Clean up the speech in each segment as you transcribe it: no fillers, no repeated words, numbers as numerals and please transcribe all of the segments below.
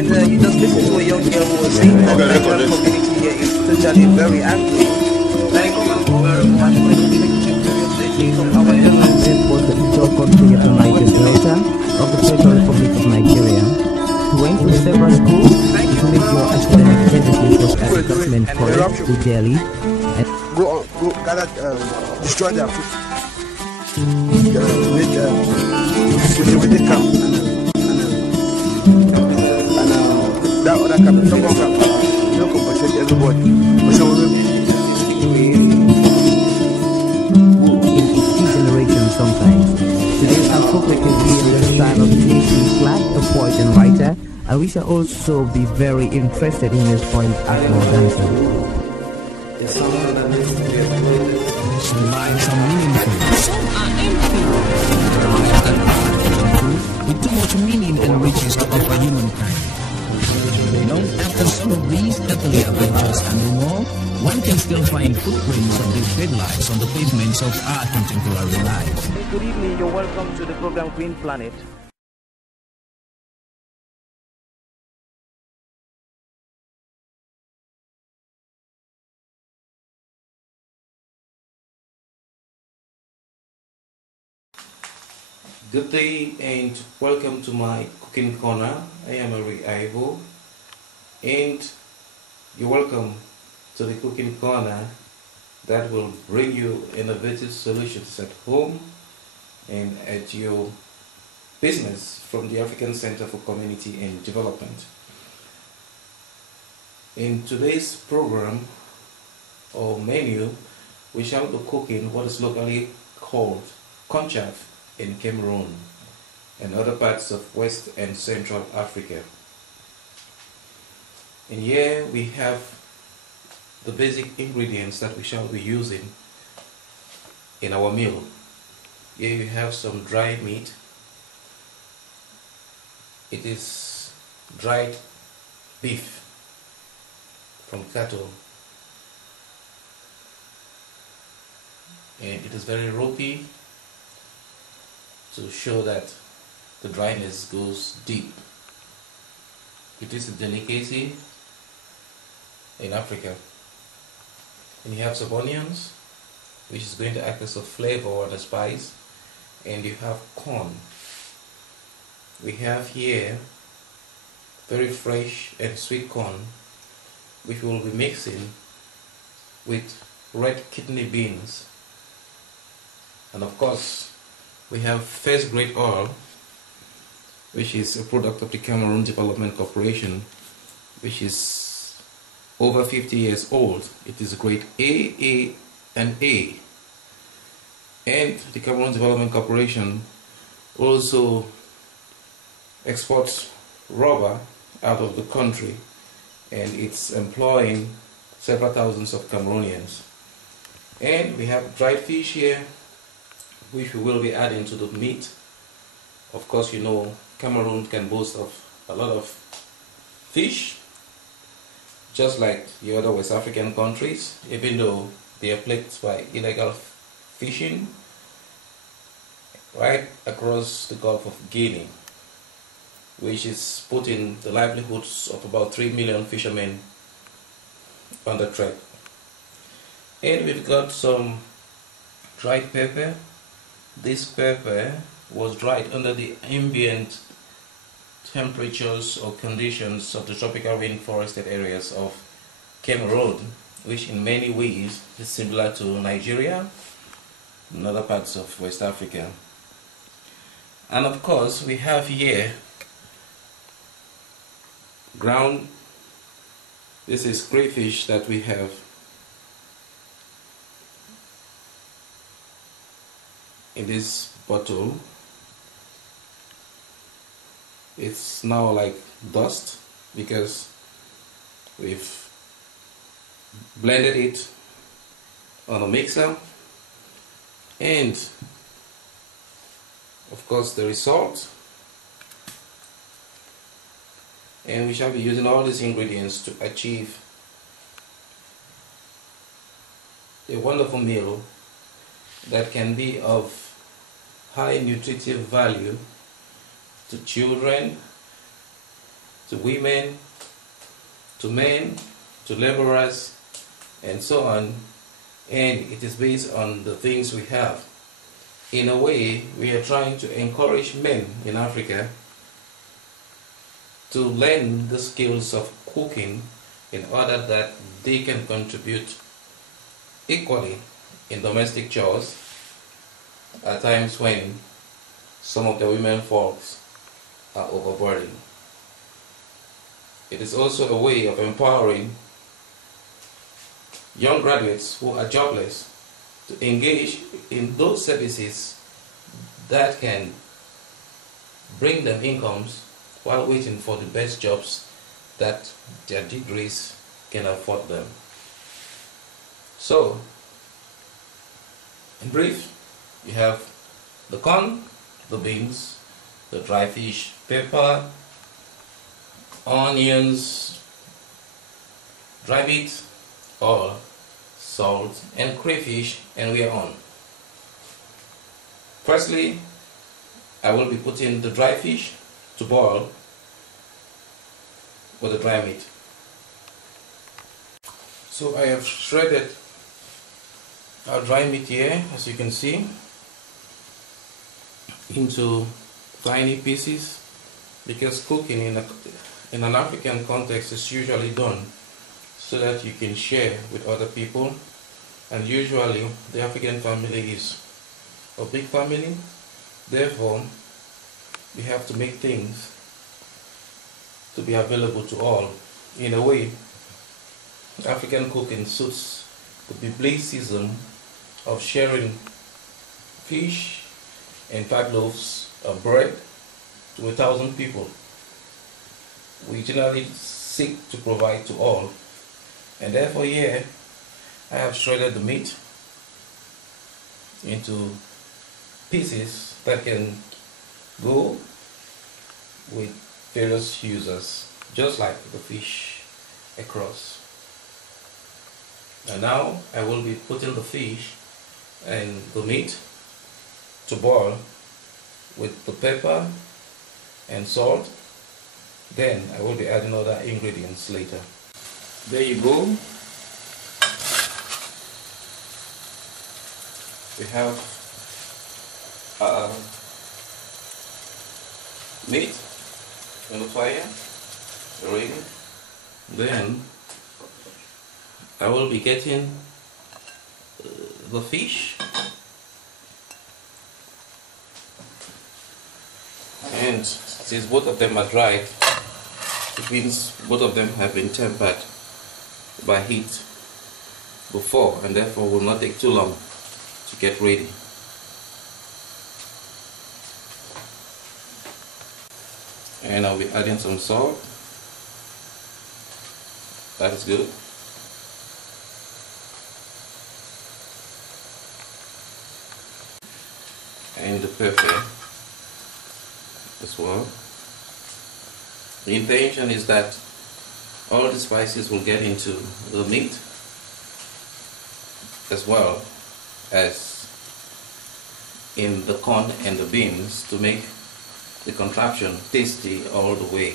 And you just listen to a young girl who was saying that the Nigerian community here is totally very angry. Thank you very much for the curiosity from our elders. This was the Ivo country of the Niger Delta of the Federal Republic of Nigeria. He went to several schools to make your academic emphasis was at the government college to Delhi. And go gather, destroy their food. With the camp and that other camp, don't compensate everybody. in each generation sometimes. Today our focus will be on the style of J.C. Clark, a poet and writer, and we shall also be very interested in his point as more dancer. It's someone that needs to be exploited. Some lives are meaningful. Some are empty. Lives that are meaningful with too much meaning and riches to offer humankind. Long after some of these earthly adventures and no more, one can still find footprints of these dead lives on the pavements of our contemporary lives. Good evening, you're welcome to the program Green Planet. Good day and welcome to my cooking corner. I am Arrey Ivo and you're welcome to the cooking corner that will bring you innovative solutions at home and at your business from the African Center for Community and Development. In today's program or menu, we shall be cooking what is locally called corn chaff in Cameroon and other parts of West and Central Africa. And here we have the basic ingredients that we shall be using in our meal. Here you have some dried meat. It is dried beef from cattle, and it is very ropey to show that the dryness goes deep. It is a delicacy in Africa. And you have some onions, which is going to act as a flavor and a spice, and you have corn. We have here very fresh and sweet corn, which we will be mixing with red kidney beans, and of course we have first grade oil, which is a product of the Cameroon Development Corporation, which is over 50 years old. It is grade A, and A. And the Cameroon Development Corporation also exports rubber out of the country, and it's employing several thousands of Cameroonians. And we have dried fish here, which we will be adding to the meat. Of course, you know Cameroon can boast of a lot of fish, just like the other West African countries, even though they are plagued by illegal fishing right across the Gulf of Guinea, which is putting the livelihoods of about 3 million fishermen under threat. And we've got some dried pepper. This pepper was dried under the ambient temperatures or conditions of the tropical rainforested areas of Cameroon, which in many ways is similar to Nigeria and other parts of West Africa. And of course we have here ground, this is crayfish that we have in this bottle. It's now like dust because we've blended it on a mixer, and of course there is salt, and we shall be using all these ingredients to achieve a wonderful meal that can be of high nutritive value to children, to women, to men, to laborers, and so on, and it is based on the things we have. In a way, we are trying to encourage men in Africa to learn the skills of cooking in order that they can contribute equally in domestic chores at times when some of the women folks are overburdened. It is also a way of empowering young graduates who are jobless to engage in those services that can bring them incomes while waiting for the best jobs that their degrees can afford them. So, in brief, you have the corn, the beans, the dry fish, pepper, onions, dry meat, oil, salt, and crayfish, and we are on. Firstly, I will be putting the dry fish to boil with the dry meat. So I have shredded our dry meat here, as you can see, into tiny pieces, because cooking in an African context is usually done so that you can share with other people, and usually the African family is a big family, therefore we have to make things to be available to all. In a way, African cooking suits the biblicism of sharing fish and 5 loaves of bread to 1,000 people. We generally seek to provide to all, and therefore here I have shredded the meat into pieces that can go with various users, just like the fish across. And now I will be putting the fish and the meat to boil with the pepper and salt. Then I will be adding other ingredients later. There you go. We have meat on the fire already. Then I will be getting the fish, and since both of them are dried, it means both of them have been tempered by heat before, and therefore will not take too long to get ready. And I'll be adding some salt. That is good. And the pepper as well. The intention is that all the spices will get into the meat as well as in the corn and the beans to make the contraption tasty all the way.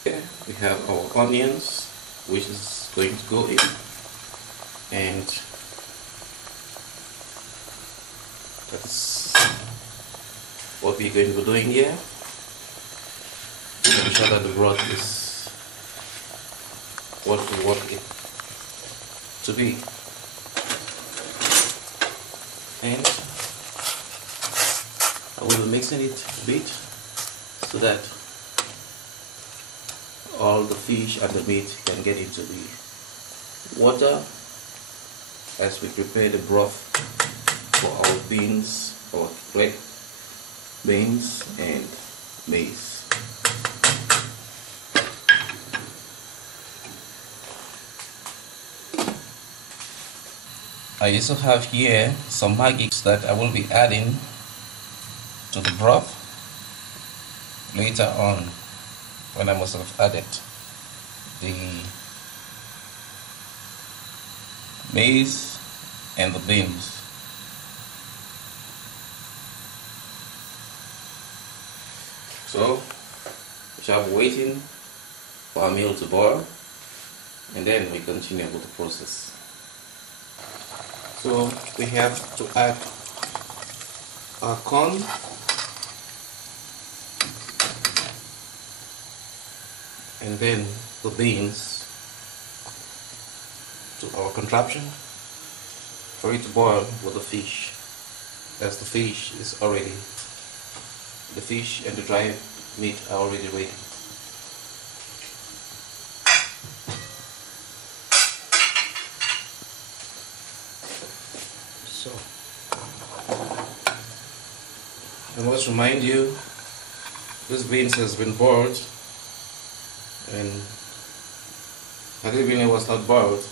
Okay, we have our onions, which is going to go in, and that's what we're going to be doing here. I'm sure that the broth is what we want it to be. And I will be mixing it a bit so that all the fish and the meat can get into the water as we prepare the broth for our beans, or red beans and maize. I also have here some maggies that I will be adding to the broth later on, when I must have added the maize and the beans. So we shall be waiting for our meal to boil, and then we continue with the process. So we have to add our corn, and then the beans to our contraption for it to boil with the fish, as the fish and the dry meat are already ready. So I must remind you, this beans has been boiled, and had it been it was not boiled,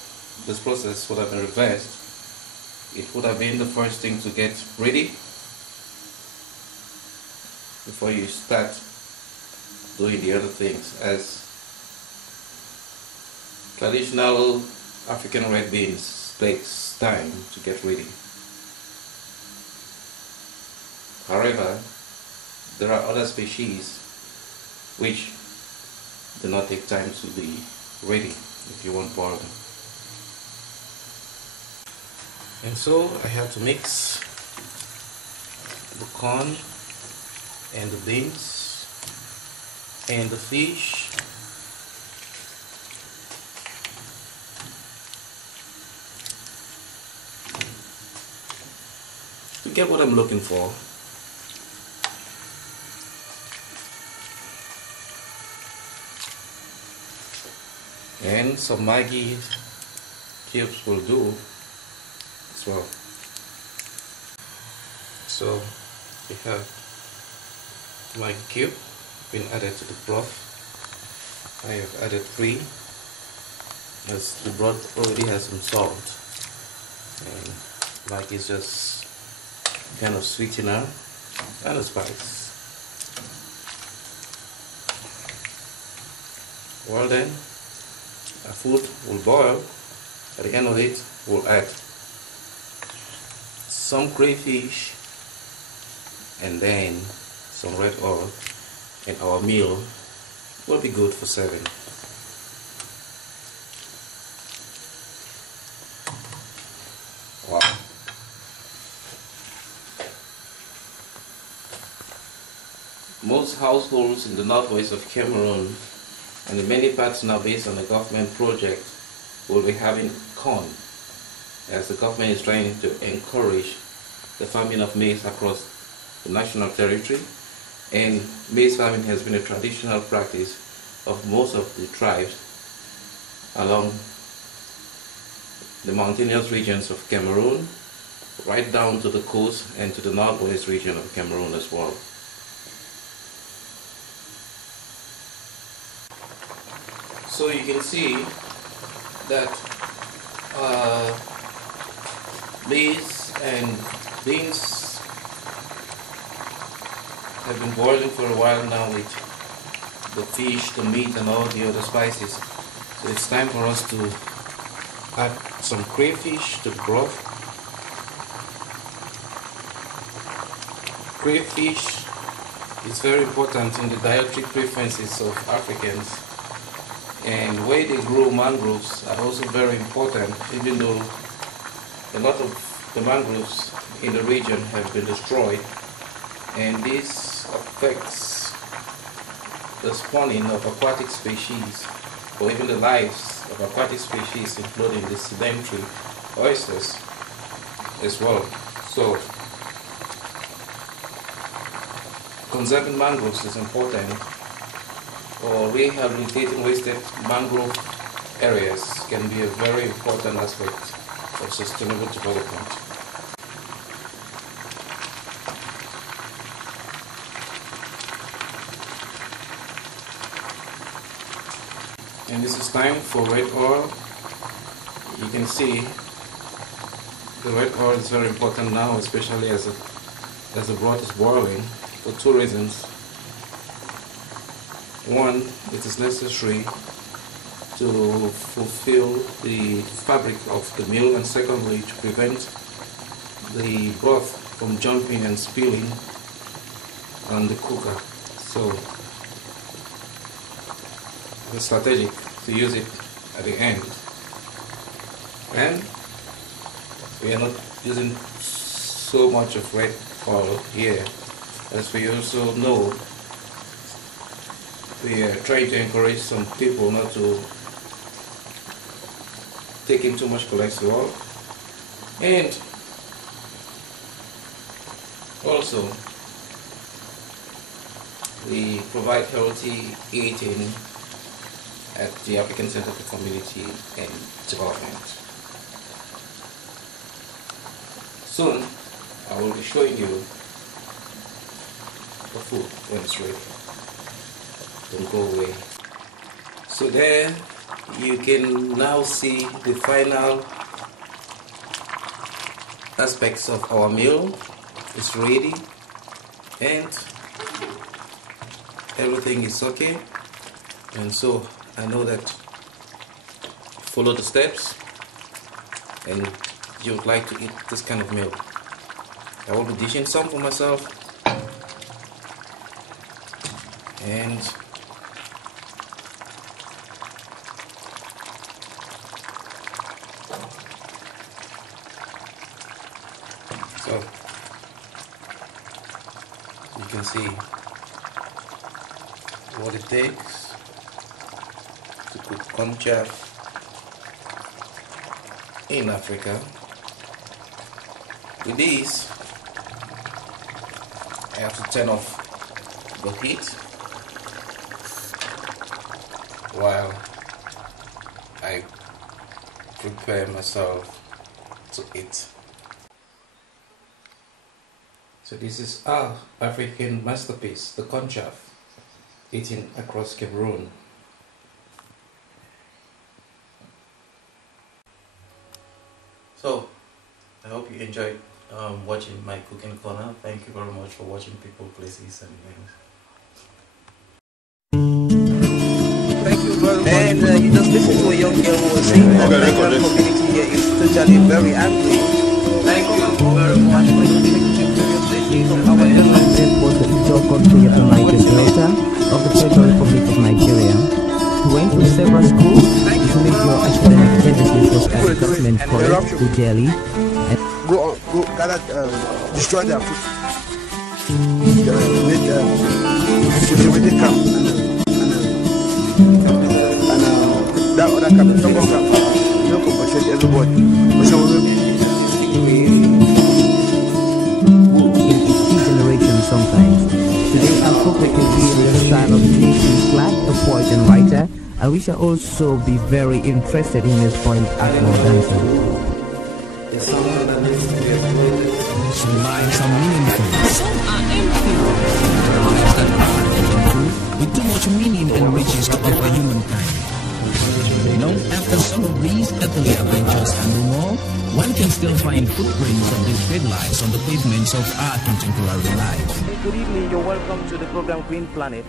this process would have been reversed. It would have been the first thing to get ready before you start doing the other things, as traditional African red beans takes time to get ready. However, there are other species which do not take time to be ready if you want boil them. And so I have to mix the corn and the beans and the fish to get what I'm looking for. And some Maggi cubes will do as well. So we have Maggi cube been added to the broth. I have added 3, as the broth already has some salt, and Maggi is just kind of sweetener and a spice. Well then, our food will boil. At the end of it, we'll add some crayfish and then some red oil, and our meal will be good for serving. Wow. Most households in the northwest of Cameroon and in many parts now based on a government project will be having corn, as the government is trying to encourage the farming of maize across the national territory, and maize farming has been a traditional practice of most of the tribes along the mountainous regions of Cameroon, right down to the coast and to the northwest region of Cameroon as well. So you can see that maize and beans have been boiling for a while now with the fish, the meat and all the other spices. So it's time for us to add some crayfish to the broth. Crayfish is very important in the dietary preferences of Africans. And the way they grow mangroves are also very important, even though a lot of the mangroves in the region have been destroyed, and this affects the spawning of aquatic species, or even the lives of aquatic species, including the sedentary oysters as well. So conserving mangroves is important, or rehabilitating wasted mangrove areas can be a very important aspect of sustainable development. And this is time for red oil. You can see the red oil is very important now, especially as the broth is boiling, for 2 reasons. One, it is necessary to fulfill the fabric of the meal, and secondly, to prevent the broth from jumping and spilling on the cooker. So it's strategic to use it at the end, and we are not using so much of red oil here. As we also know, we are trying to encourage some people not to take in too much cholesterol, and also we provide healthy eating at the African Center for Community and Development. Soon I will be showing you the food when it's ready. Don't go away. So there you can now see the final aspects of our meal. It's ready and everything is okay, and so I know that follow the steps and you would like to eat this kind of meal. I will be dishing some for myself, and so you can see what it takes to cook corn chaff in Africa. With these, I have to turn off the heat while I prepare myself to eat. So this is our African masterpiece, the corn chaff, eaten across Cameroon. So I hope you enjoyed watching my cooking corner. Thank you very much for watching, people, places, and things. Thank you very much. And you just listen to a young girl who was saying that the community here is totally very angry. Thank you very much for your picture from our airline. This was the Cook Corn Chaff of the Federal Republic of Nigeria. He went to several schools to make your academic tendencies was as government college to Delhi. Go gather, destroy their food. Make the camp. And that other camp, Tongo camp, you don't compensate everybody. In each generation sometimes. Today our focus will be on the style of J.C. Clark, a poet and writer, and we shall also be very interested in his point acting dancing. It's someone that needs to be exploited. Some lives are meaningful, some are empty. There are lives that are meaningful, with too much meaning and riches to offer humankind. You know, after some of these earthly adventures and more, one can still find footprints of these great lives on the pavements of our contemporary lives. Good evening, you're welcome to the program Green Planet.